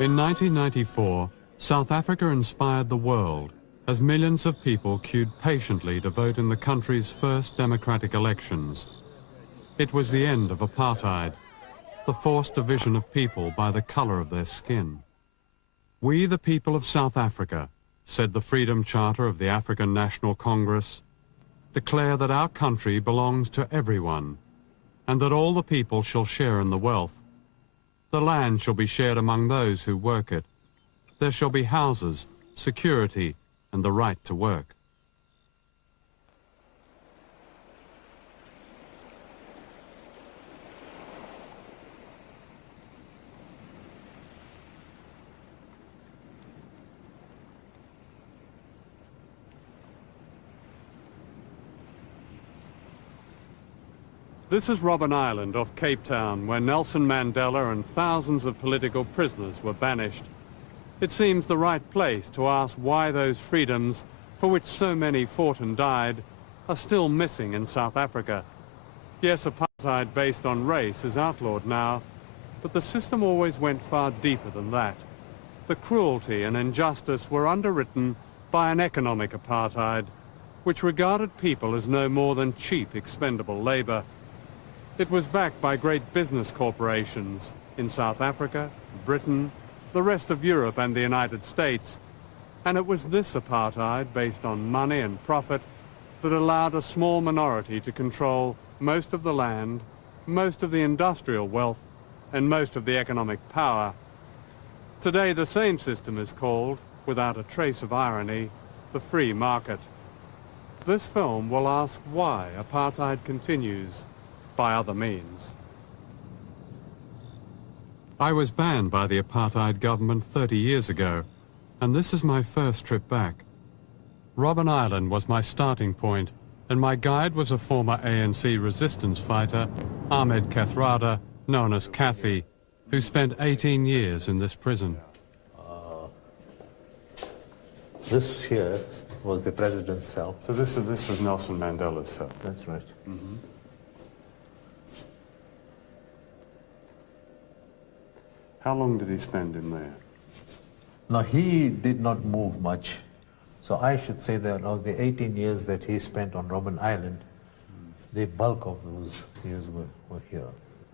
In 1994, South Africa inspired the world as millions of people queued patiently to vote in the country's first democratic elections. It was the end of apartheid, the forced division of people by the color of their skin. "We, the people of South Africa," said the Freedom Charter of the African National Congress, "declare that our country belongs to everyone, and that all the people shall share in the wealth. The land shall be shared among those who work it. There shall be houses, security, and the right to work." This is Robben Island off Cape Town, where Nelson Mandela and thousands of political prisoners were banished. It seems the right place to ask why those freedoms, for which so many fought and died, are still missing in South Africa. Yes, apartheid based on race is outlawed now, but the system always went far deeper than that. The cruelty and injustice were underwritten by an economic apartheid, which regarded people as no more than cheap, expendable labor. It was backed by great business corporations in South Africa, Britain, the rest of Europe and the United States. And it was this apartheid, based on money and profit, that allowed a small minority to control most of the land, most of the industrial wealth, and most of the economic power. Today, the same system is called, without a trace of irony, the free market. This film will ask why apartheid continues by other means. I was banned by the apartheid government 30 years ago, and this is my first trip back. Robben Island was my starting point, and my guide was a former ANC resistance fighter, Ahmed Kathrada, known as Kathy, who spent 18 years in this prison. This here was the president's cell. So this was Nelson Mandela's cell? That's right. Mm-hmm. How long did he spend in there? Now, he did not move much. So I should say that of the 18 years that he spent on Robben Island, the bulk of those years were here.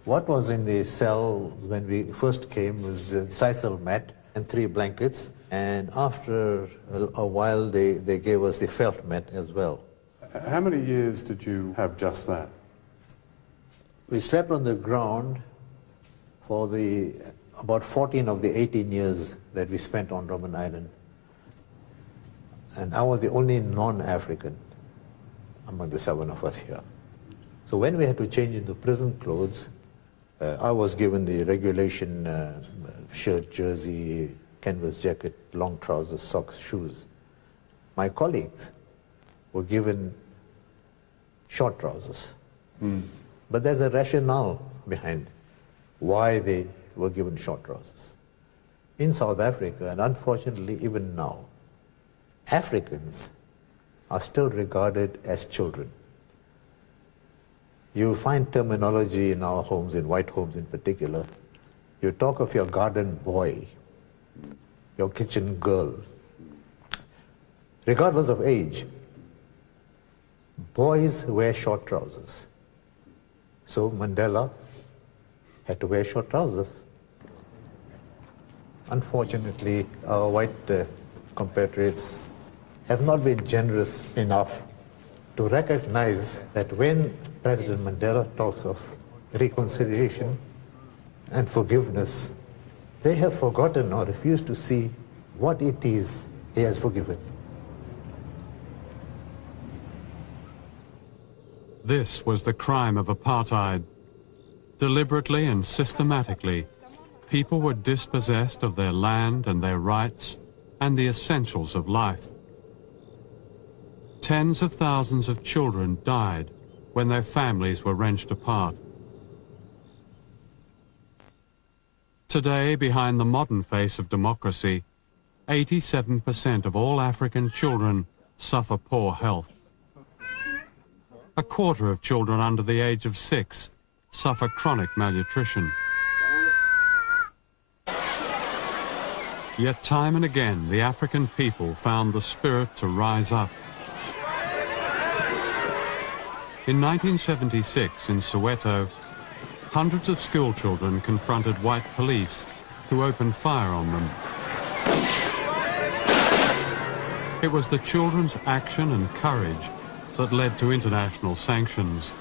What was in the cell when we first came was a sisal mat and 3 blankets. And after a while, they gave us the felt mat as well. How many years did you have just that? We slept on the ground for about 14 of the 18 years that we spent on Robben Island. And I was the only non-African among the 7 of us here. So when we had to change into prison clothes, I was given the regulation shirt, jersey, canvas jacket, long trousers, socks, shoes. My colleagues were given short trousers. But there's a rationale behind why they were given short trousers. In South Africa, and unfortunately even now, Africans are still regarded as children. You find terminology in our homes, in white homes in particular. You talk of your garden boy, your kitchen girl. Regardless of age, boys wear short trousers. So Mandela had to wear short trousers. Unfortunately, our white compatriots have not been generous enough to recognize that when President Mandela talks of reconciliation and forgiveness, they have forgotten or refused to see what it is he has forgiven. This was the crime of apartheid. Deliberately and systematically, people were dispossessed of their land and their rights and the essentials of life. Tens of thousands of children died when their families were wrenched apart. Today, behind the modern face of democracy, 87% of all African children suffer poor health. A quarter of children under the age of 6 suffer chronic malnutrition. Yet time and again, the African people found the spirit to rise up. In 1976, in Soweto, hundreds of schoolchildren confronted white police who opened fire on them. It was the children's action and courage that led to international sanctions.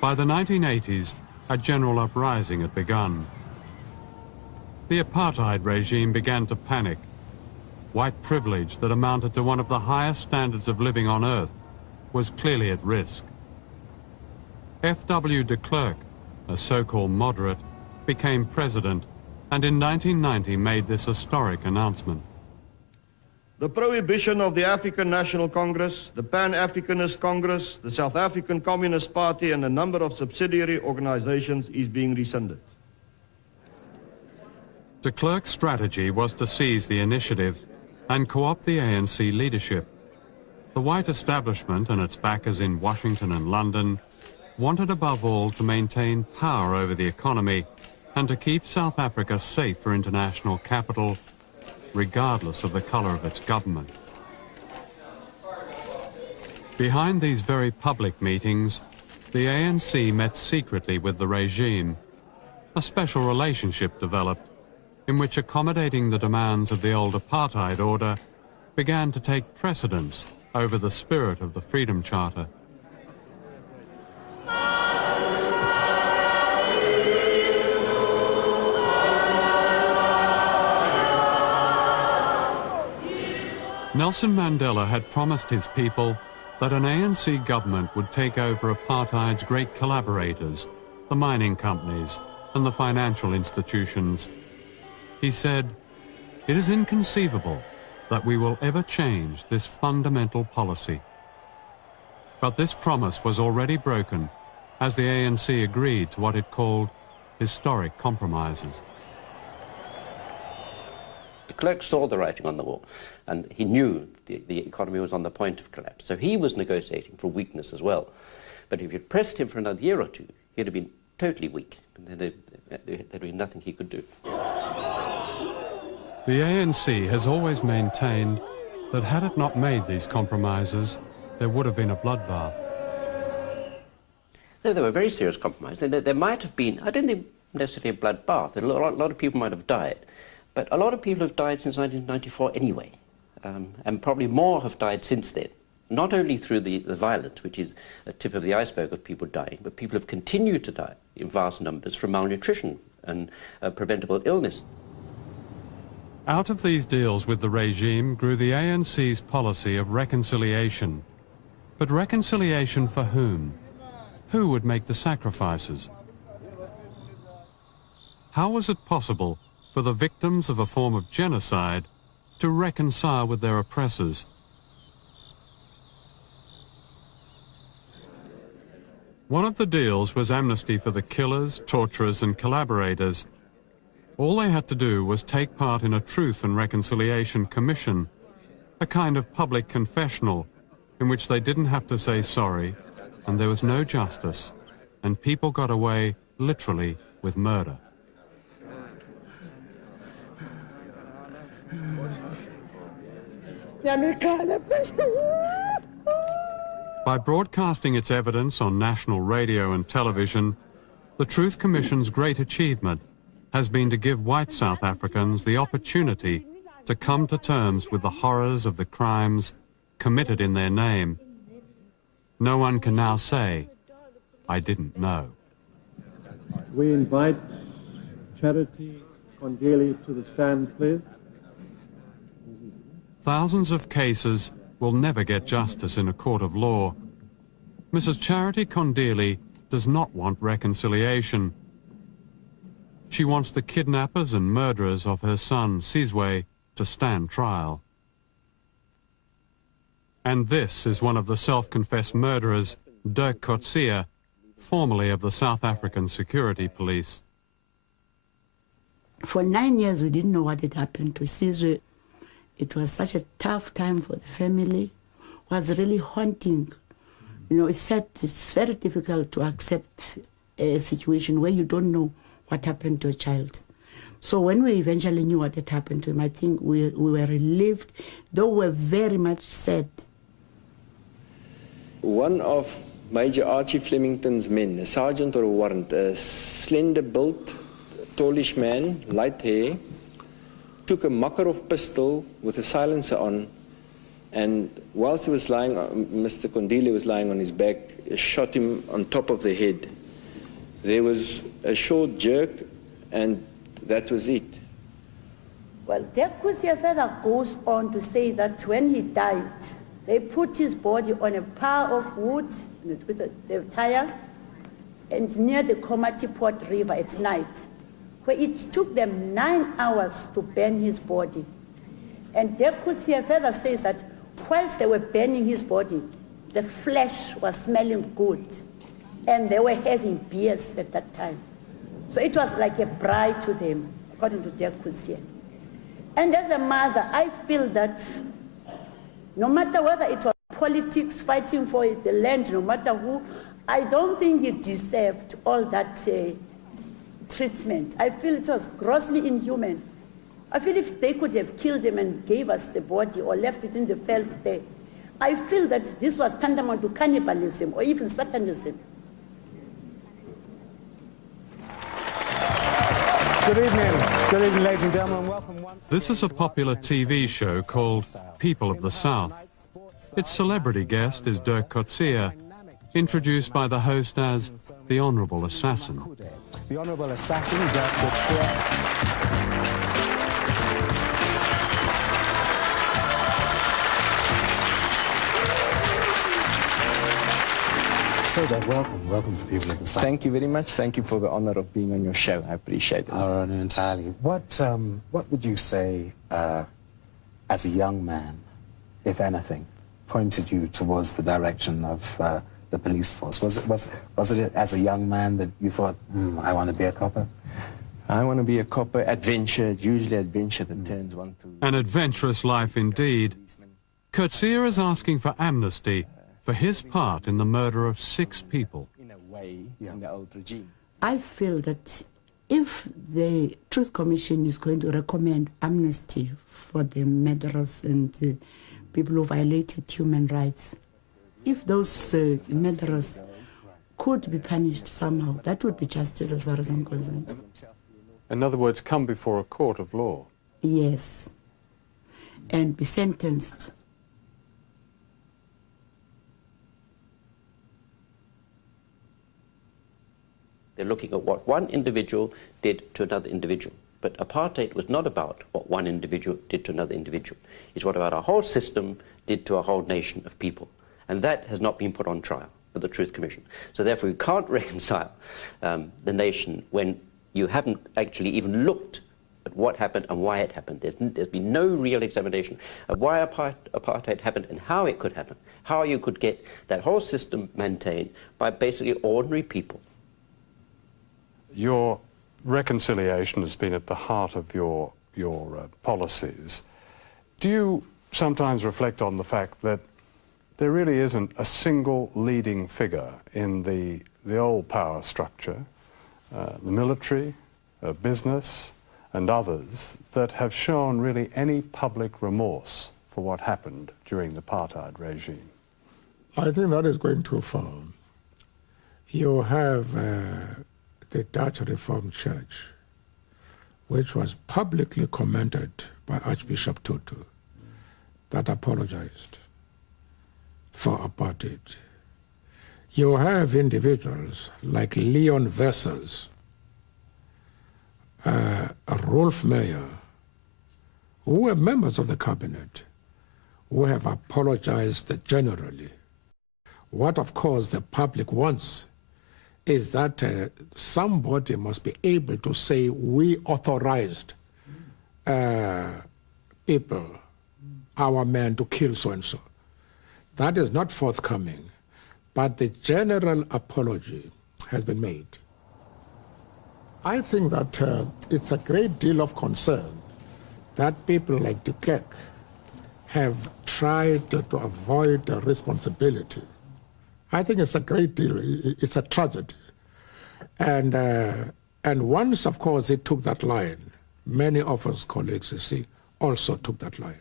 By the 1980s, a general uprising had begun. The apartheid regime began to panic. White privilege that amounted to one of the highest standards of living on earth was clearly at risk. F.W. de Klerk, a so-called moderate, became president and in 1990 made this historic announcement. The prohibition of the African National Congress, the Pan-Africanist Congress, the South African Communist Party and a number of subsidiary organizations is being rescinded. De Klerk's strategy was to seize the initiative and co-opt the ANC leadership. The white establishment and its backers in Washington and London wanted above all to maintain power over the economy and to keep South Africa safe for international capital, regardless of the colour of its government. Behind these very public meetings, the ANC met secretly with the regime. A special relationship developed, in which accommodating the demands of the old apartheid order began to take precedence over the spirit of the Freedom Charter. Nelson Mandela had promised his people that an ANC government would take over apartheid's great collaborators, the mining companies and the financial institutions. He said, "It is inconceivable that we will ever change this fundamental policy." But this promise was already broken as the ANC agreed to what it called historic compromises. De Klerk saw the writing on the wall, and he knew the economy was on the point of collapse. So he was negotiating for weakness as well. But if you'd pressed him for another year or two, he'd have been totally weak. There'd be nothing he could do. The ANC has always maintained that had it not made these compromises, there would have been a bloodbath. No, they were very serious compromises. There might have been, I don't think necessarily a bloodbath. A lot of people might have died. But a lot of people have died since 1994 anyway, and probably more have died since then. Not only through the violence, which is a tip of the iceberg of people dying, but people have continued to die in vast numbers from malnutrition and preventable illness. Out of these deals with the regime grew the ANC's policy of reconciliation. But reconciliation for whom? Who would make the sacrifices? How was it possible for the victims of a form of genocide to reconcile with their oppressors? One of the deals was amnesty for the killers, torturers and collaborators. All they had to do was take part in a Truth and Reconciliation Commission, a kind of public confessional in which they didn't have to say sorry and there was no justice, and people got away literally with murder. By broadcasting its evidence on national radio and television, the Truth Commission's great achievement has been to give white South Africans the opportunity to come to terms with the horrors of the crimes committed in their name. No one can now say, "I didn't know." We invite Charity Condeli to the stand, please. Thousands of cases will never get justice in a court of law. Mrs. Charity Condeli does not want reconciliation. She wants the kidnappers and murderers of her son, Sizwe, to stand trial. And this is one of the self-confessed murderers, Dirk Coetzee, formerly of the South African Security Police. For 9 years, we didn't know what had happened to Sizwe. It was such a tough time for the family. It was really haunting. You know, it's very difficult to accept a situation where you don't know what happened to a child. So when we eventually knew what had happened to him, I think we were relieved, though we were very much sad. One of Major Archie Flemington's men, a sergeant or a warrant, a slender-built, tallish man, light hair, took a Makarov pistol with a silencer on, and whilst he was lying, Mr. Kondile was lying on his back, shot him on top of the head. There was a short jerk, and that was it. Well, Dekusia further goes on to say that when he died, they put his body on a pile of wood with the tire and near the Komati-Port River at night, where it took them 9 hours to burn his body. And Dekusia further says that whilst they were burning his body, the flesh was smelling good, and they were having beers at that time. So it was like a bride to them, according to Dekusia. And as a mother, I feel that no matter whether it was politics fighting for the land, no matter who, I don't think he deserved all that treatment. I feel it was grossly inhuman. I feel if they could have killed him and gave us the body or left it in the field there, I feel that this was tantamount to cannibalism or even satanism. Good evening, ladies and gentlemen. Welcome once. This is a popular TV show called People of the South. Its celebrity guest is Dirk Coetzee, introduced by the host as the Honourable Assassin. The Honourable Assassin, Dirk Coetzee. So, Dirk, welcome to People of the South. Thank you very much. Thank you for the honor of being on your show. I appreciate it. Our honor entirely. What would you say, as a young man, if anything, pointed you towards the direction of the police force? Was it as a young man that you thought, I want to be a copper? I want to be a copper. Adventure, it's usually adventure that turns one to... An adventurous life indeed. Coetzee is asking for amnesty for his part in the murder of 6 people. In a way, in the old regime. I feel that if the Truth Commission is going to recommend amnesty for the murderers and people who violated human rights, if those murderers could be punished somehow, that would be justice as far as I'm concerned. In other words, come before a court of law. Yes, and be sentenced. They're looking at what one individual did to another individual. But apartheid was not about what one individual did to another individual. It's what about a whole system did to a whole nation of people. And that has not been put on trial with the Truth Commission. So therefore we can't reconcile the nation when you haven't actually even looked at what happened and why it happened. There's been no real examination of why apartheid happened and how it could happen, how you could get that whole system maintained by basically ordinary people. Your reconciliation has been at the heart of your policies. Do you sometimes reflect on the fact that there really isn't a single leading figure in the old power structure, the military, business, and others, that have shown really any public remorse for what happened during the apartheid regime? I think that is going too far. You have the Dutch Reformed Church, which was publicly commended by Archbishop Tutu, that apologized for apartheid. You have individuals like Leon Wessels, Rolf Meyer, who were members of the cabinet, who have apologized generally. What, of course, the public wants is that somebody must be able to say, we authorized people, our men, to kill so-and-so. That is not forthcoming, but the general apology has been made. I think that it's a great deal of concern that people like de Klerk have tried to avoid the responsibility. I think it's a great deal, it's a tragedy. And once, of course, he took that line, Many of us colleagues, you see, also took that line.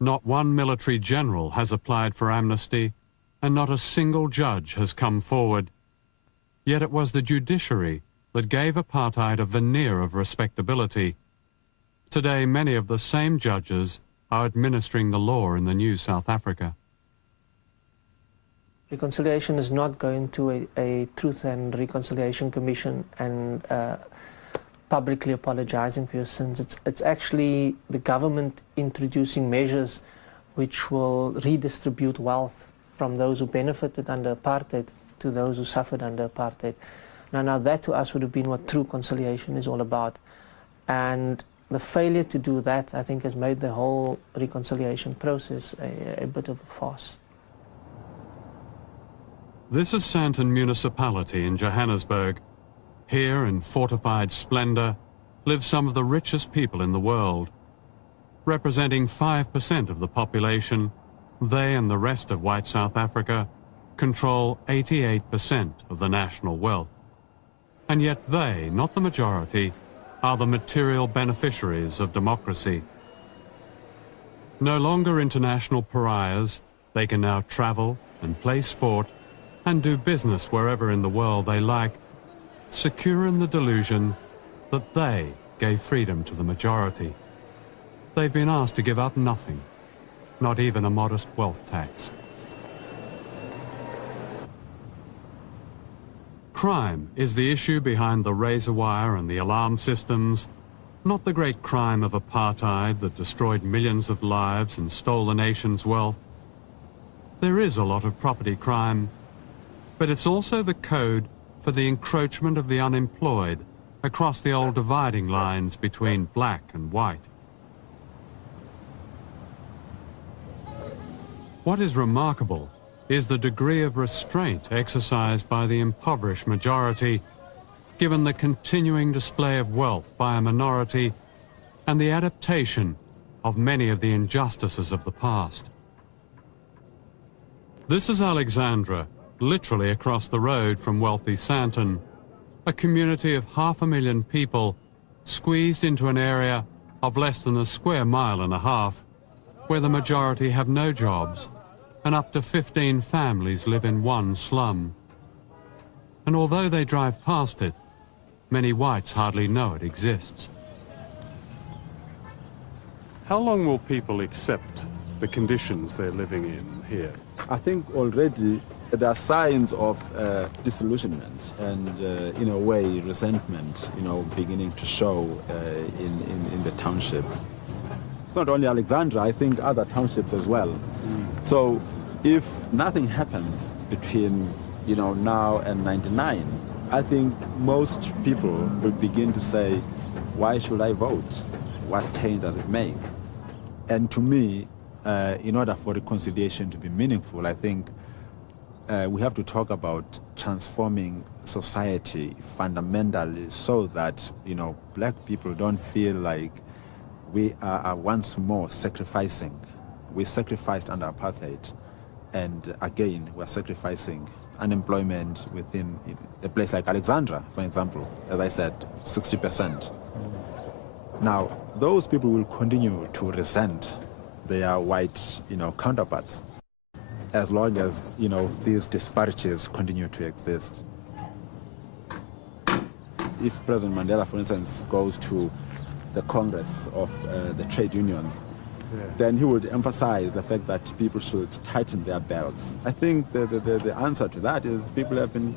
Not one military general has applied for amnesty, and not a single judge has come forward. Yet it was the judiciary that gave apartheid a veneer of respectability. Today, many of the same judges are administering the law in the new South Africa. Reconciliation is not going to a Truth and Reconciliation Commission and publicly apologizing for your sins. It's actually the government introducing measures which will redistribute wealth from those who benefited under apartheid to those who suffered under apartheid. Now that to us would have been what true conciliation is all about. And the failure to do that, I think, has made the whole reconciliation process a bit of a farce. This is Sandton Municipality in Johannesburg. Here, in fortified splendor, live some of the richest people in the world. Representing 5% of the population, they and the rest of white South Africa control 88% of the national wealth. And yet they, not the majority, are the material beneficiaries of democracy. No longer international pariahs, they can now travel and play sport and do business wherever in the world they like, secure in the delusion that they gave freedom to the majority. They've been asked to give up nothing, not even a modest wealth tax. Crime is the issue behind the razor wire and the alarm systems, not the great crime of apartheid that destroyed millions of lives and stole the nation's wealth. There is a lot of property crime, but it's also the code for the encroachment of the unemployed across the old dividing lines between black and white. What is remarkable is the degree of restraint exercised by the impoverished majority, given the continuing display of wealth by a minority and the adaptation of many of the injustices of the past. This is Alexandra, literally across the road from wealthy Sandton, a community of 500,000 people squeezed into an area of less than a square mile and a half, where the majority have no jobs, and up to 15 families live in one slum. And although they drive past it, many whites hardly know it exists. How long will people accept the conditions they're living in here? I think already there are signs of disillusionment and, in a way, resentment, beginning to show in the township. It's not only Alexandra, I think other townships as well. So if nothing happens between, now and 99, I think most people will begin to say, why should I vote? What change does it make? And to me, in order for reconciliation to be meaningful, I think we have to talk about transforming society fundamentally so that, black people don't feel like we are once more sacrificing. We sacrificed under apartheid, and again, we're sacrificing unemployment within a place like Alexandra, for example, as I said, 60%. Now, those people will continue to resent their white, counterparts, as long as, these disparities continue to exist. If President Mandela, for instance, goes to the Congress of the trade unions, then he would emphasize the fact that people should tighten their belts. I think the answer to that is people have been,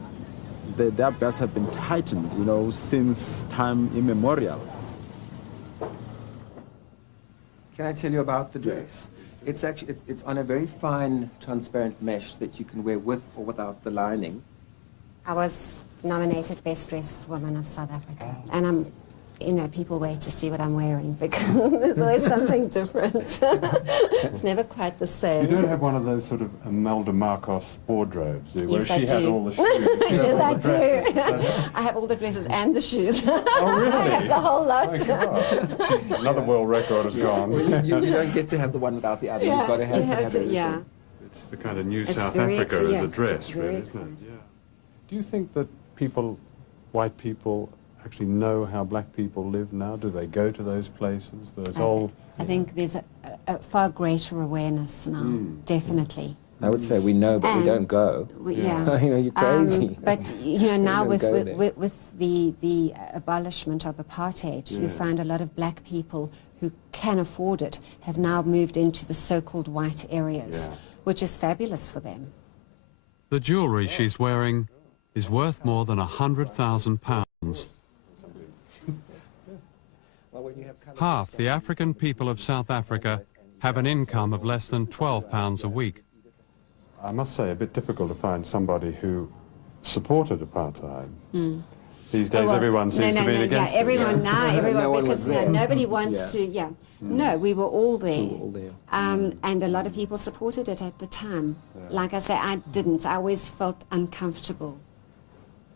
their belts have been tightened, since time immemorial. Can I tell you about the dress? It's actually, it's on a very fine, transparent mesh that you can wear with or without the lining. I was nominated Best Dressed Woman of South Africa, and I'm, people wait to see what I'm wearing because there's always something different. It's never quite the same. You don't have one of those sort of Imelda Marcos wardrobes, do you? Where Yes, she I had do. all the shoes. Yes, I do. I have all the dresses and the shoes. Oh, really? I have the whole lot. Another world record has gone. Well, you don't get to have the one without the other. Yeah, You've got to have, everything. Yeah. It's the kind of new It's South very Africa as a it's dress, very really, isn't it? excellent. Yeah. Do you think that people, white people, actually know how black people live now? Do they go to those places? I think there's a far greater awareness now, definitely. I would say we know, but we don't go. Yeah. You know, you're crazy. But, you know, now with the abolishment of apartheid, you find a lot of black people who can afford it have now moved into the so-called white areas, which is fabulous for them. The jewellery she's wearing is worth more than £100,000. Half the African people of South Africa have an income of less than £12 a week. I must say, a bit difficult to find somebody who supported apartheid. These days, everyone seems to be against it. Everyone because nobody wants to, No, we were all there. And a lot of people supported it at the time. Like I say, I didn't. I always felt uncomfortable.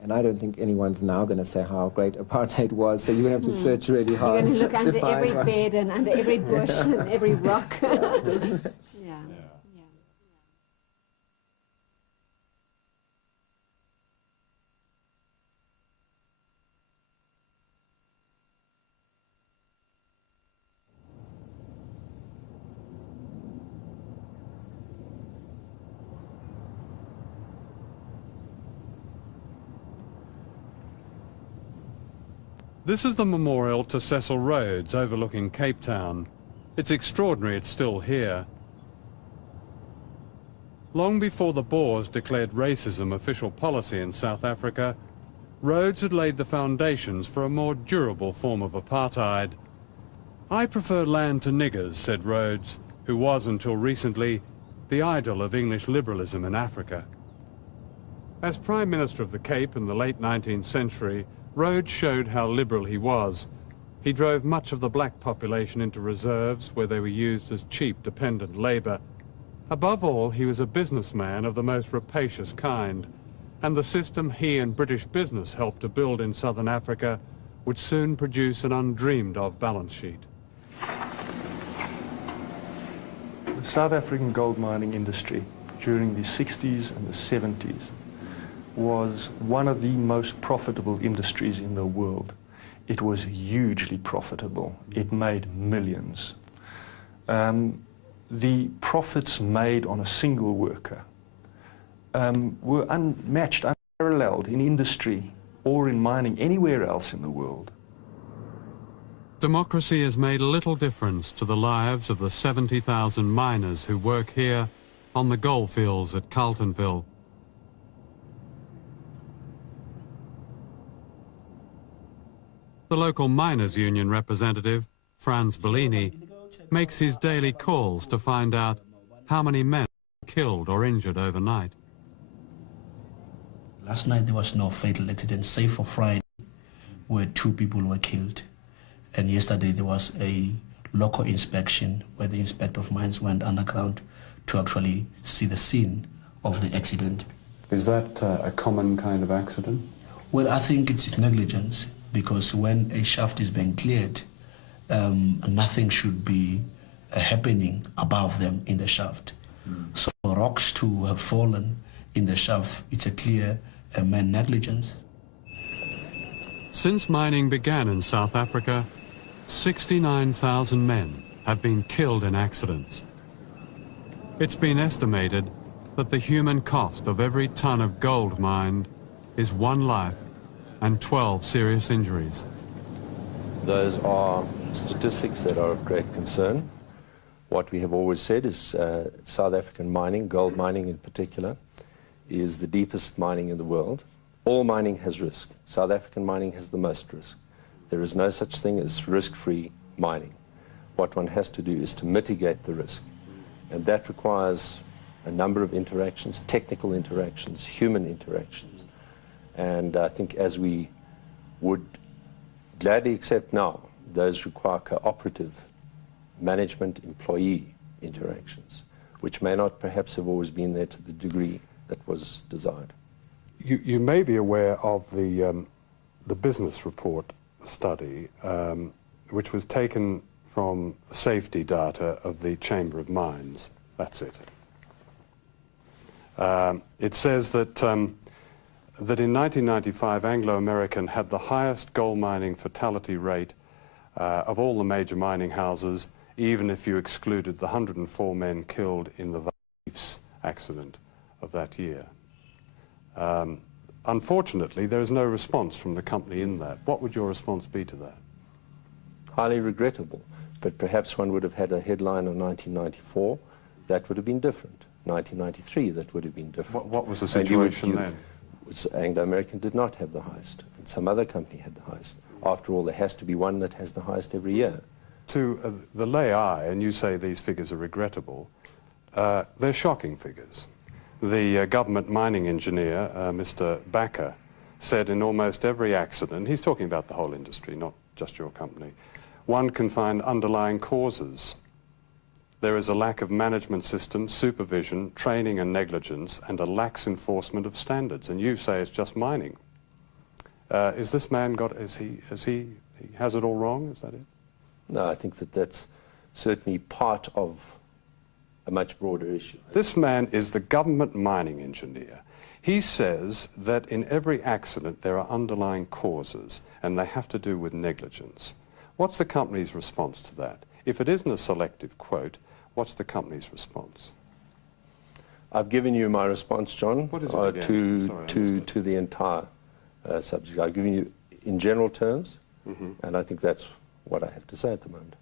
And I don't think anyone's now going to say how great apartheid was, so you're going to have to search really hard. You're going to look under every bed and under every bush and every rock. This is the memorial to Cecil Rhodes overlooking Cape Town. It's extraordinary it's still here. Long before the Boers declared racism official policy in South Africa, Rhodes had laid the foundations for a more durable form of apartheid. "I prefer land to niggers," said Rhodes, who was until recently the idol of English liberalism in Africa. As Prime Minister of the Cape in the late 19th century, Rhodes showed how liberal he was. He drove much of the black population into reserves where they were used as cheap, dependent labor. Above all, he was a businessman of the most rapacious kind, and the system he and British business helped to build in southern Africa would soon produce an undreamed-of balance sheet. The South African gold mining industry during the 60s and the 70s was one of the most profitable industries in the world. It was hugely profitable. It made millions. The profits made on a single worker were unmatched, unparalleled in industry or in mining anywhere else in the world. Democracy has made little difference to the lives of the 70,000 miners who work here on the goldfields at Carltonville. The local miners' union representative, Franz Bellini, makes his daily calls to find out how many men were killed or injured overnight. Last night there was no fatal accident, save for Friday, where 2 people were killed. And yesterday there was a local inspection where the inspector of mines went underground to actually see the scene of the accident. Is that a common kind of accident? Well, I think it's negligence, because when a shaft is being cleared, nothing should be happening above them in the shaft. So rocks to have fallen in the shaft, it's a clear man negligence. Since mining began in South Africa, 69,000 men have been killed in accidents. It's been estimated that the human cost of every ton of gold mined is 1 life and 12 serious injuries. Those are statistics that are of great concern. What we have always said is South African mining, gold mining in particular, is the deepest mining in the world. All mining has risk. South African mining has the most risk. There is no such thing as risk-free mining. What one has to do is to mitigate the risk. And that requires a number of interactions, technical interactions, human interactions. And I think as we would gladly accept now, those require cooperative management employee interactions, which may not perhaps have always been there to the degree that was desired. You may be aware of the business report study, which was taken from safety data of the Chamber of Mines. That's it. It says that that in 1995 Anglo-American had the highest gold mining fatality rate of all the major mining houses, even if you excluded the 104 men killed in the Reefs accident of that year. Unfortunately, there is no response from the company in that. What would your response be to that? Highly regrettable, but perhaps one would have had a headline of 1994, that would have been different. 1993, that would have been different. What was the situation then? Anglo-American did not have the highest, and some other company had the highest. After all, there has to be one that has the highest every year. To the lay eye, and you say these figures are regrettable, they're shocking figures. The government mining engineer, Mr. Bakker, said in almost every accident, he's talking about the whole industry, not just your company, one can find underlying causes. There is a lack of management systems, supervision, training and negligence, and a lax enforcement of standards. And you say it's just mining. Is this man he has it all wrong? Is that it? No, I think that that's certainly part of a much broader issue. This man is the government mining engineer. He says that in every accident there are underlying causes and they have to do with negligence. What's the company's response to that? If it isn't a selective quote, what's the company's response? I've given you my response, John, what is it to the entire subject. I've given you in general terms, and I think that's what I have to say at the moment.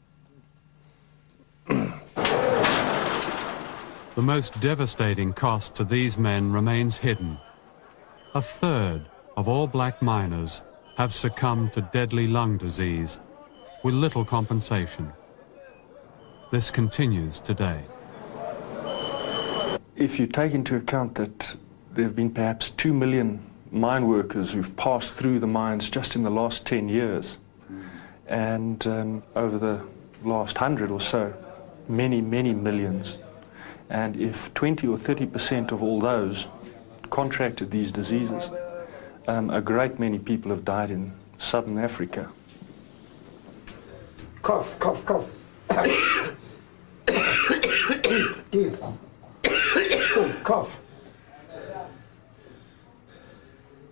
The most devastating cost to these men remains hidden. A third of all black miners have succumbed to deadly lung disease with little compensation. This continues today. If you take into account that there have been perhaps 2 million mine workers who've passed through the mines just in the last 10 years, and over the last 100 or so, many, many millions. And if 20 or 30% of all those contracted these diseases, a great many people have died in southern Africa. Cough, cough, cough. Cough.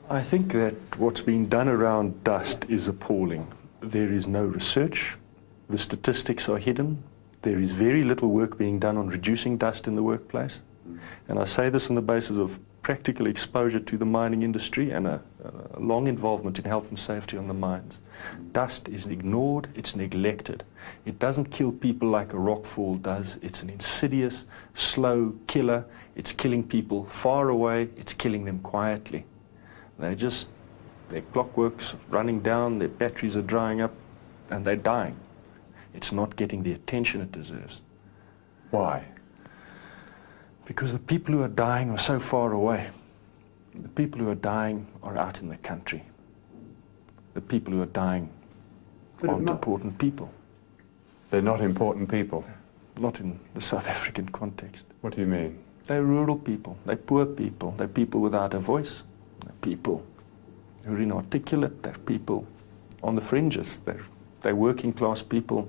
I think that what's being done around dust is appalling. There is no research. The statistics are hidden. There is very little work being done on reducing dust in the workplace. And I say this on the basis of practical exposure to the mining industry and a long involvement in health and safety on the mines. Dust is ignored, it's neglected. It doesn't kill people like a rockfall does. It's an insidious, slow killer. It's killing people far away. It's killing them quietly. Their clockwork's running down, their batteries are drying up, and they're dying. It's not getting the attention it deserves. Why? Because the people who are dying are so far away. The people who are dying are out in the country. The people who are dying aren't important people. They're not important people? Not in the South African context. What do you mean? They're rural people. They're poor people. They're people without a voice. They're people who are inarticulate. They're people on the fringes. They're working class people.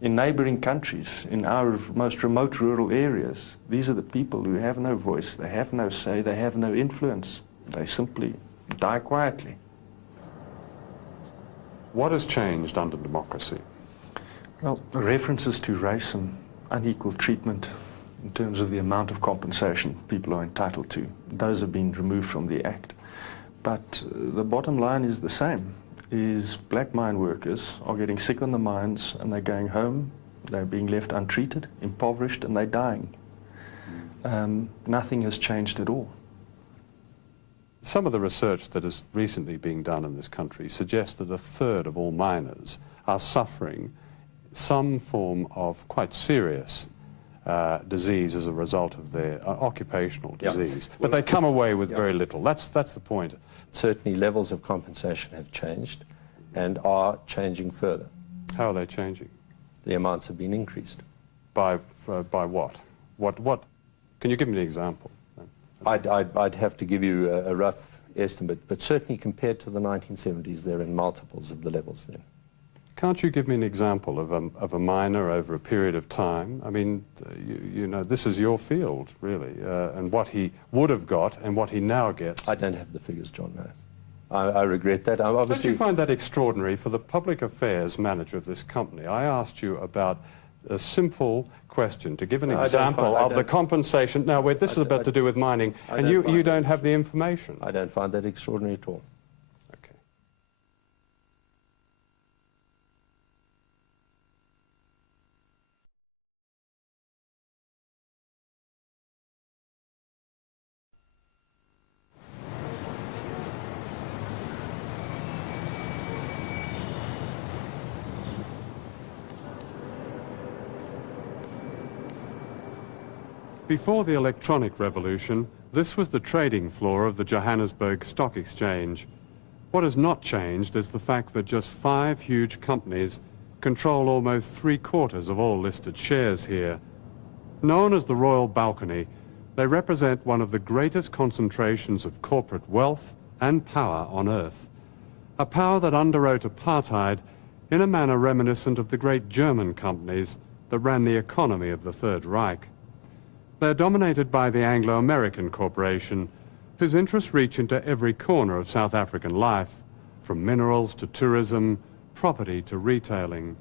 In neighboring countries, in our most remote rural areas, these are the people who have no voice, they have no say, they have no influence. They simply die quietly. What has changed under democracy? Well, references to race and unequal treatment in terms of the amount of compensation people are entitled to, those have been removed from the Act. But the bottom line is the same. Is black mine workers are getting sick on the mines and they're going home, they're being left untreated, impoverished, and they're dying. Nothing has changed at all. Some of the research that is recently being done in this country suggests that a third of all miners are suffering some form of quite serious disease as a result of their occupational disease. But they come away with very little. That's the point. Certainly levels of compensation have changed and are changing further. How are they changing? The amounts have been increased. By what? What? Can you give me an example? I'd have to give you a rough estimate, but certainly compared to the 1970s, they're in multiples of the levels then. Can't you give me an example of a miner over a period of time? I mean, you know, this is your field, really, and what he would have got and what he now gets. I don't have the figures, John, no. I regret that. Don't you find that extraordinary? For the public affairs manager of this company, I asked you about a simple question to give an example of the compensation. Now, this is about to do with mining, and you don't have the information. I don't find that extraordinary at all. Okay. Before the electronic revolution, this was the trading floor of the Johannesburg Stock Exchange. What has not changed is the fact that just 5 huge companies control almost 3/4 of all listed shares here. Known as the Royal Balcony, they represent one of the greatest concentrations of corporate wealth and power on earth. A power that underwrote apartheid in a manner reminiscent of the great German companies that ran the economy of the Third Reich. They're dominated by the Anglo-American corporation, whose interests reach into every corner of South African life, from minerals to tourism, property to retailing.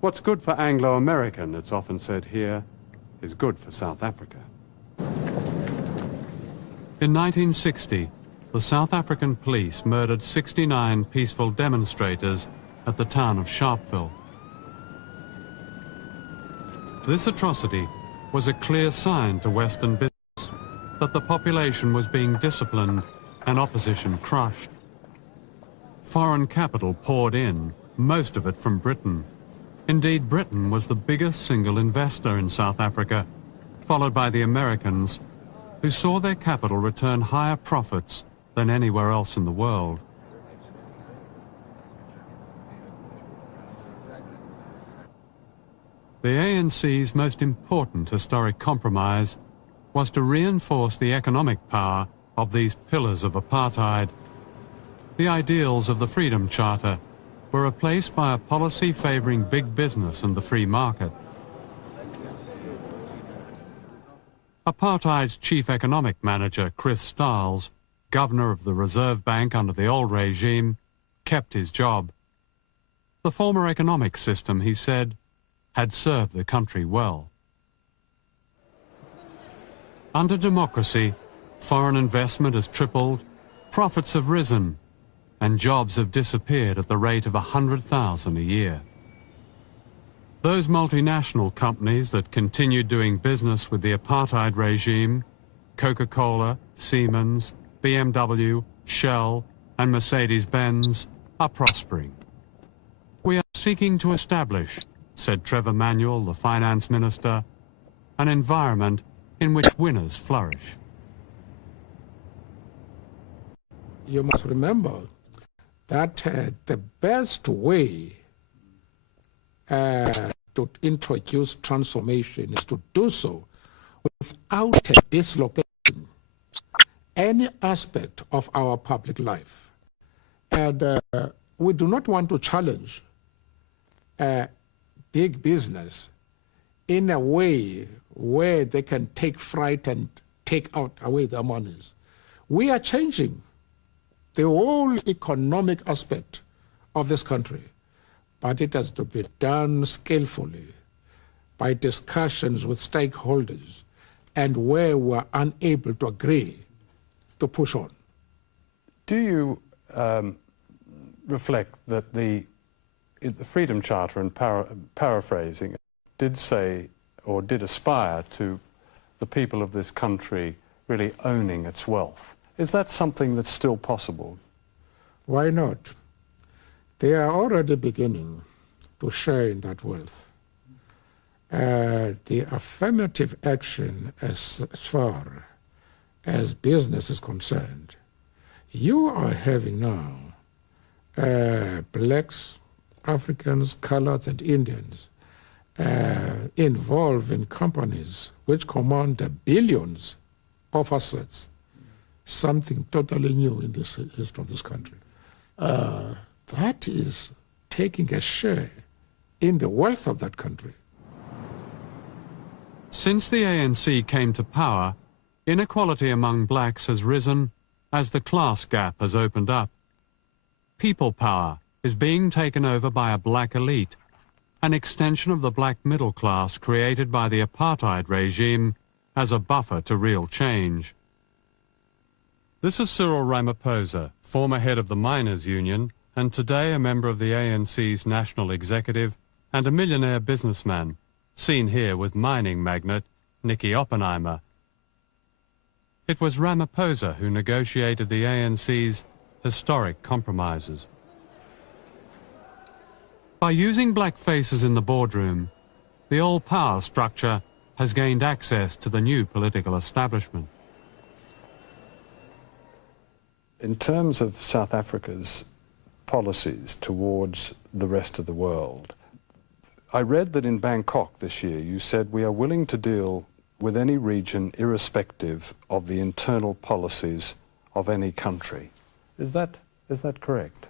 What's good for Anglo-American, it's often said here, is good for South Africa. In 1960, the South African police murdered 69 peaceful demonstrators at the town of Sharpeville. This atrocity was a clear sign to Western business that the population was being disciplined and opposition crushed. Foreign capital poured in, most of it from Britain. Indeed, Britain was the biggest single investor in South Africa, followed by the Americans, who saw their capital return higher profits than anywhere else in the world. The ANC's most important historic compromise was to reinforce the economic power of these pillars of apartheid. The ideals of the Freedom Charter were replaced by a policy favoring big business and the free market. Apartheid's chief economic manager, Chris Stiles, governor of the Reserve Bank under the old regime, kept his job. The former economic system, he said, had served the country well. Under democracy, foreign investment has tripled, profits have risen, and jobs have disappeared at the rate of 100,000 a year. Those multinational companies that continued doing business with the apartheid regime, Coca-Cola, Siemens, BMW, Shell, and Mercedes-Benz, are prospering. We are seeking to establish, said Trevor Manuel, the finance minister, an environment in which winners flourish. You must remember that the best way to introduce transformation is to do so without dislocating any aspect of our public life. And we do not want to challenge big business in a way where they can take fright and take away their monies. We are changing the whole economic aspect of this country, but it has to be done skillfully by discussions with stakeholders, and where we're unable to agree, to push on. Do you reflect that the Freedom Charter, and paraphrasing, did say or did aspire to the people of this country really owning its wealth? Is that something that's still possible? Why not? They are already beginning to share in that wealth. The affirmative action as far as business is concerned, you are having now blacks, Africans, coloreds, and Indians involved in companies which command billions of assets, something totally new in this history of this country. That is taking a share in the wealth of that country. Since the ANC came to power, inequality among blacks has risen as the class gap has opened up. People power is being taken over by a black elite, an extension of the black middle class created by the apartheid regime as a buffer to real change. This is Cyril Ramaphosa, former head of the Miners' Union, and today a member of the ANC's national executive and a millionaire businessman, seen here with mining magnate Nicky Oppenheimer. It was Ramaphosa who negotiated the ANC's historic compromises. By using black faces in the boardroom, the old power structure has gained access to the new political establishment. In terms of South Africa's policies towards the rest of the world, I read that in Bangkok this year you said we are willing to deal with any region irrespective of the internal policies of any country. Is that correct?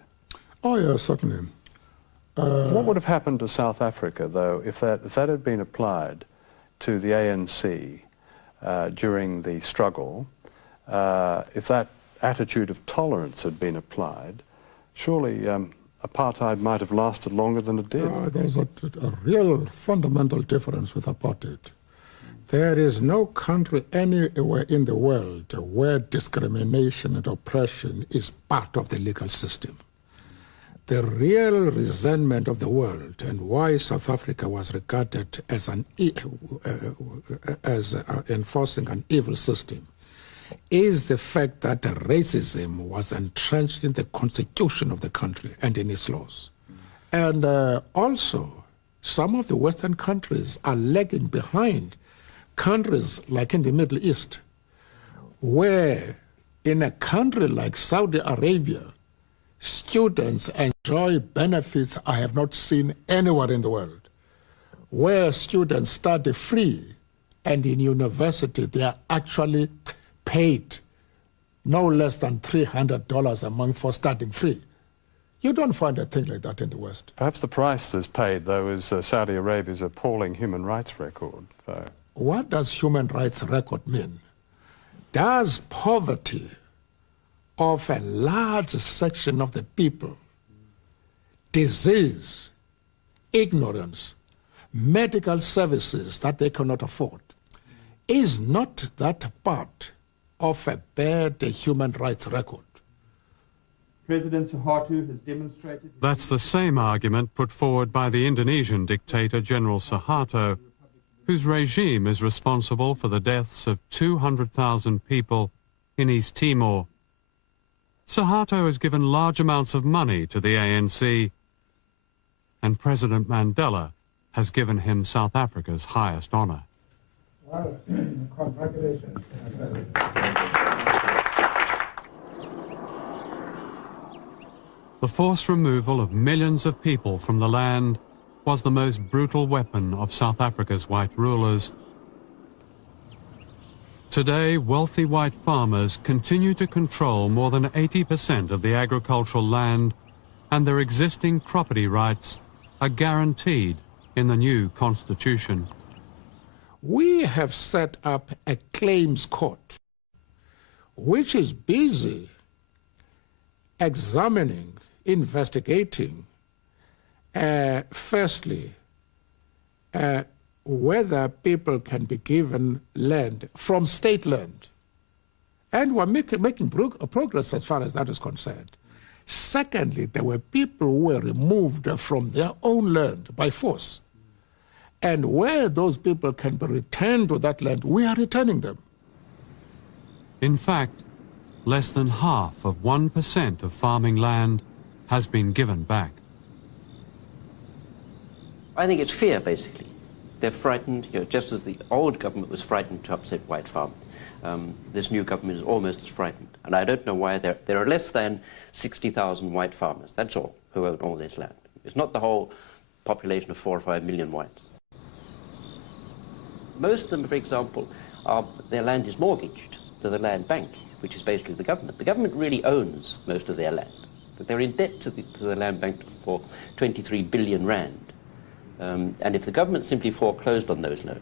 Oh, yeah, certainly. What would have happened to South Africa, though, if that had been applied to the ANC during the struggle, if that attitude of tolerance had been applied, surely apartheid might have lasted longer than it did. There's a real fundamental difference with apartheid. There is no country anywhere in the world where discrimination and oppression is part of the legal system. The real resentment of the world and why South Africa was regarded as enforcing an evil system is the fact that racism was entrenched in the constitution of the country and in its laws. And also, some of the Western countries are lagging behind countries like in the Middle East, where in a country like Saudi Arabia, students enjoy benefits I have not seen anywhere in the world, where students study free, and in university they are actually paid no less than $300 a month for studying free. You don't find a thing like that in the West. Perhaps the price that's paid, though, is Saudi Arabia's appalling human rights record. What does human rights record mean? Does poverty of a large section of the people, disease, ignorance, medical services that they cannot afford, is not that part of a bad human rights record? President Suharto has demonstrated... That's the same argument put forward by the Indonesian dictator General Suharto, whose regime is responsible for the deaths of 200,000 people in East Timor. Suharto has given large amounts of money to the ANC, and President Mandela has given him South Africa's highest honor. Well, congratulations. The forced removal of millions of people from the land was the most brutal weapon of South Africa's white rulers. Today, wealthy white farmers continue to control more than 80% of the agricultural land, and their existing property rights are guaranteed in the new constitution. We have set up a claims court which is busy examining, investigating, firstly, whether people can be given land from state land. And we're making progress as far as that is concerned. Secondly, there were people who were removed from their own land by force. And where those people can be returned to that land, we are returning them. In fact, less than half of 1% of farming land has been given back. I think it's fear, basically. They're frightened, just as the old government was frightened to upset white farmers. This new government is almost as frightened. And I don't know why there are less than 60,000 white farmers, that's all, who own all this land. It's not the whole population of 4 or 5 million whites. Most of them, for example, their land is mortgaged to the land bank, which is basically the government. The government really owns most of their land. They're in debt to the Land Bank for 23 billion rand. And if the government simply foreclosed on those loans,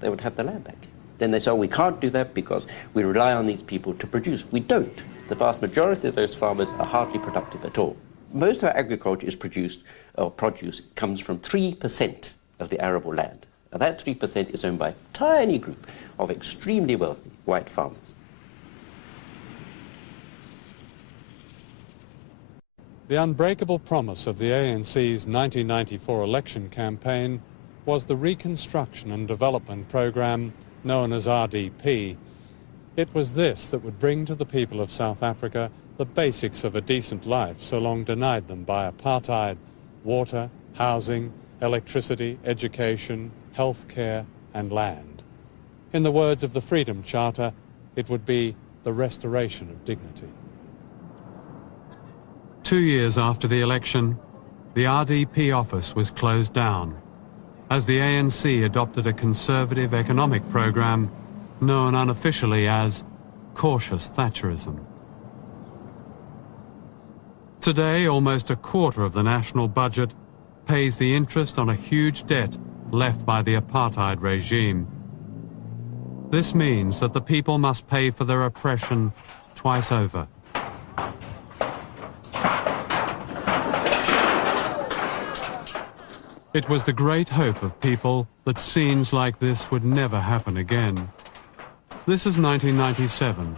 they would have the land back. Then they say, oh, we can't do that because we rely on these people to produce. We don't. The vast majority of those farmers are hardly productive at all. Most of our agriculture is produced, or produce comes from 3% of the arable land. Now that 3% is owned by a tiny group of extremely wealthy white farmers. The unbreakable promise of the ANC's 1994 election campaign was the Reconstruction and Development Program known as RDP. It was this that would bring to the people of South Africa the basics of a decent life so long denied them by apartheid: water, housing, electricity, education, health care and land. In the words of the Freedom Charter, it would be the restoration of dignity. 2 years after the election, the RDP office was closed down as the ANC adopted a conservative economic program known unofficially as cautious Thatcherism. Today, almost a quarter of the national budget pays the interest on a huge debt left by the apartheid regime. This means that the people must pay for their oppression twice over. It was the great hope of people that scenes like this would never happen again. This is 1997,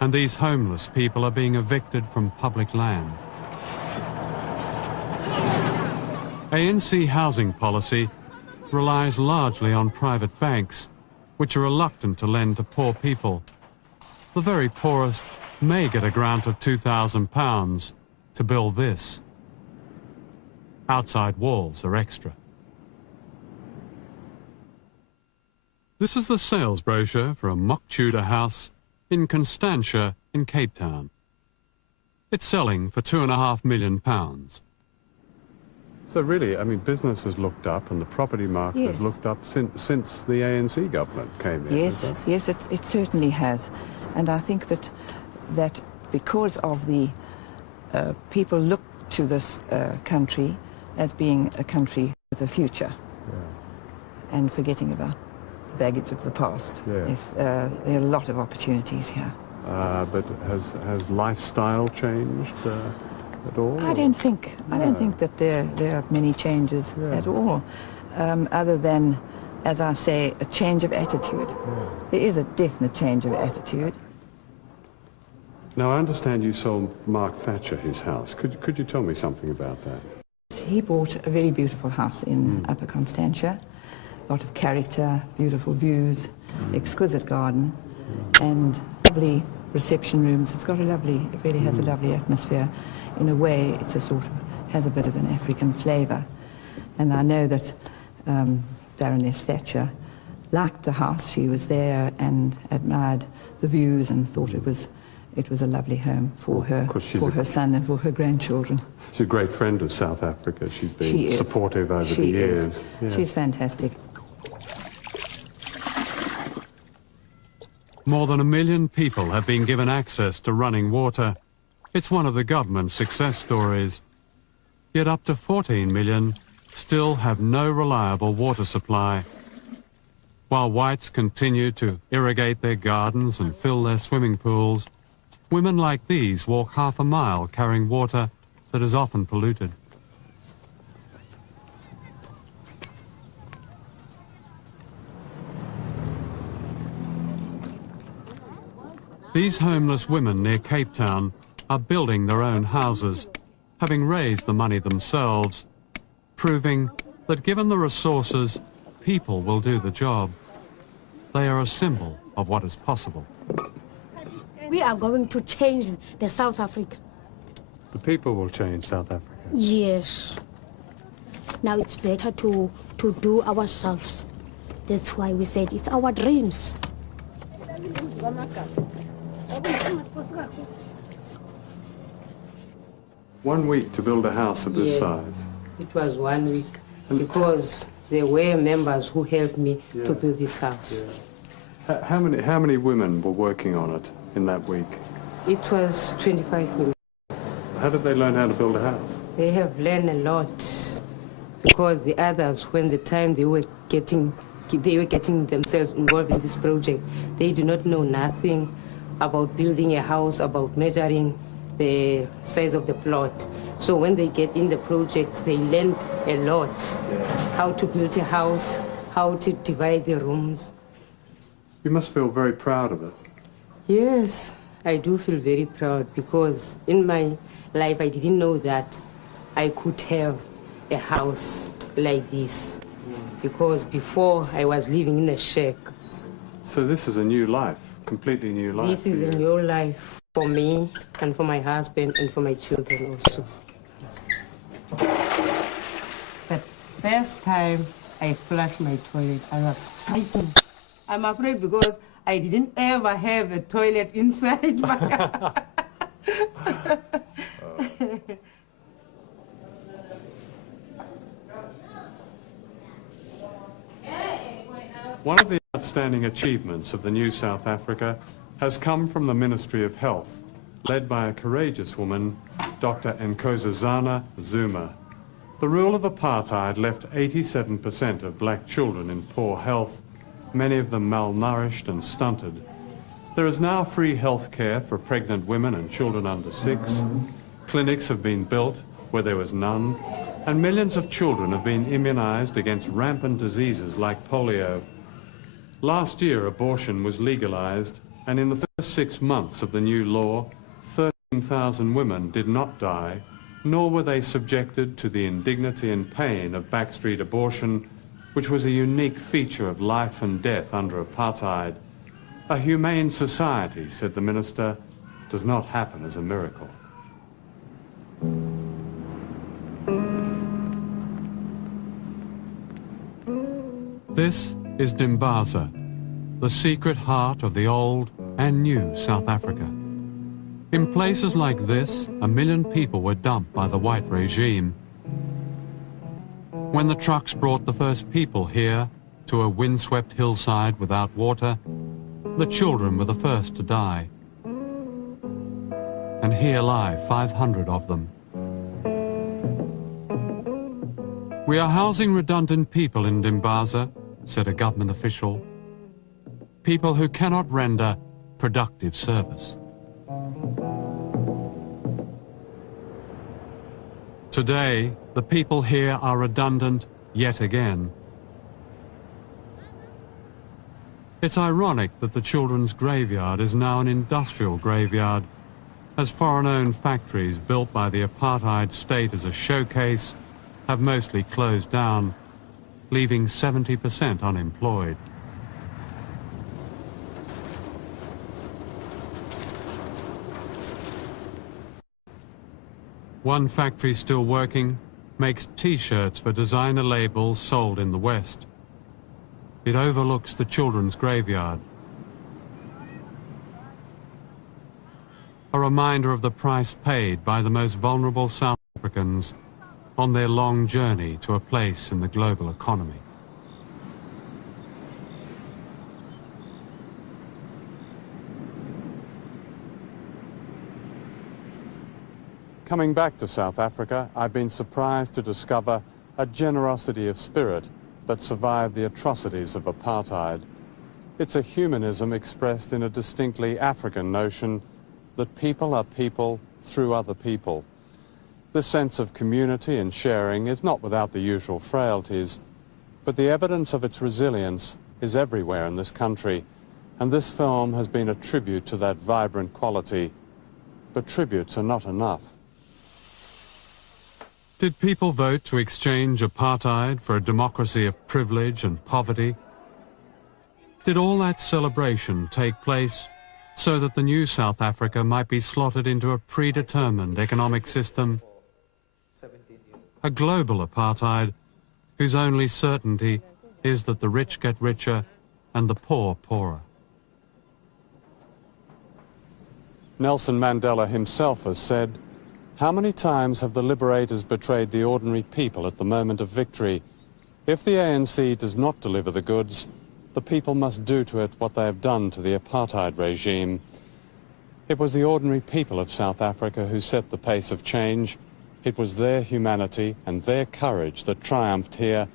and these homeless people are being evicted from public land. ANC housing policy relies largely on private banks, which are reluctant to lend to poor people. The very poorest may get a grant of £2,000 to build this. Outside walls are extra. This is the sales brochure for a mock Tudor house in Constantia in Cape Town. It's selling for £2.5 million. So really, I mean, business has looked up and the property market has looked up since the ANC government came in. Yes, yes, it certainly has. And I think that because of the people look to this country as being a country with a future, and forgetting about the baggage of the past. There are a lot of opportunities here. But has lifestyle changed at all? I don't think that there are many changes at all, other than, as I say, a change of attitude. There is a definite change of attitude. Now, I understand you sold Mark Thatcher his house. Could you tell me something about that? He bought a very beautiful house in Upper Constantia. A lot of character, beautiful views, exquisite garden, and lovely reception rooms. It really has a lovely atmosphere. In a way, it's has a bit of an African flavour. And I know that Baroness Thatcher liked the house. She was there and admired the views and thought it was a lovely home for her son and for her grandchildren. She's a great friend of South Africa. She's been supportive over the years. Yeah. She's fantastic. More than 1 million people have been given access to running water. It's one of the government's success stories. Yet up to 14 million still have no reliable water supply. While whites continue to irrigate their gardens and fill their swimming pools, women like these walk half a mile carrying water that is often polluted. These homeless women near Cape Town are building their own houses, having raised the money themselves, proving that given the resources, people will do the job. They are a symbol of what is possible. We are going to change the South Africa. The people will change South Africa. Yes. Now it's better to do ourselves. That's why we said it's our dreams. 1 week to build a house of this size? It was 1 week because there were members who helped me to build this house. Yeah. How many women were working on it in that week? It was 25 women. How did they learn how to build a house? They have learned a lot because the others, when the time they were getting themselves involved in this project, they do not know nothing about building a house, about measuring the size of the plot. So when they get in the project, they learn a lot, how to build a house, how to divide the rooms. You must feel very proud of it. Yes, I do feel very proud because in my life I didn't know that I could have a house like this, because before I was living in a shack. So this is a new life, completely new life. This is a new life for me and for my husband and for my children also. The first time I flushed my toilet, I was frightened. I'm afraid because I didn't ever have a toilet inside my house. One of the outstanding achievements of the new South Africa has come from the Ministry of Health, led by a courageous woman, Dr. Nkosazana Zuma. The rule of apartheid left 87% of black children in poor health, many of them malnourished and stunted. There is now free health care for pregnant women and children under 6. Clinics have been built where there was none, and millions of children have been immunized against rampant diseases like polio. Last year, abortion was legalized, and in the first 6 months of the new law, 13,000 women did not die, nor were they subjected to the indignity and pain of backstreet abortion, which was a unique feature of life and death under apartheid. A humane society, said the minister, does not happen as a miracle. This is Dimbaza, the secret heart of the old and new South Africa. In places like this, 1 million people were dumped by the white regime. When the trucks brought the first people here to a windswept hillside without water, the children were the first to die. And here lie 500 of them. We are housing redundant people in Dimbaza, said a government official. People who cannot render productive service. Today, the people here are redundant yet again. It's ironic that the children's graveyard is now an industrial graveyard, as foreign-owned factories built by the apartheid state as a showcase have mostly closed down, leaving 70% unemployed. One factory still working makes T-shirts for designer labels sold in the West. It overlooks the children's graveyard. A reminder of the price paid by the most vulnerable South Africans on their long journey to a place in the global economy. Coming back to South Africa, I've been surprised to discover a generosity of spirit that survived the atrocities of apartheid. It's a humanism expressed in a distinctly African notion that people are people through other people. This sense of community and sharing is not without the usual frailties, but the evidence of its resilience is everywhere in this country, and this film has been a tribute to that vibrant quality. But tributes are not enough. Did people vote to exchange apartheid for a democracy of privilege and poverty? Did all that celebration take place so that the new South Africa might be slotted into a predetermined economic system? A global apartheid whose only certainty is that the rich get richer and the poor poorer. Nelson Mandela himself has said, "How many times have the liberators betrayed the ordinary people at the moment of victory? If the ANC does not deliver the goods, the people must do to it what they have done to the apartheid regime." It was the ordinary people of South Africa who set the pace of change. It was their humanity and their courage that triumphed here,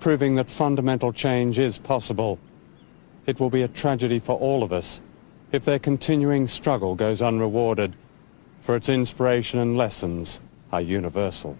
proving that fundamental change is possible. It will be a tragedy for all of us if their continuing struggle goes unrewarded, for its inspiration and lessons are universal.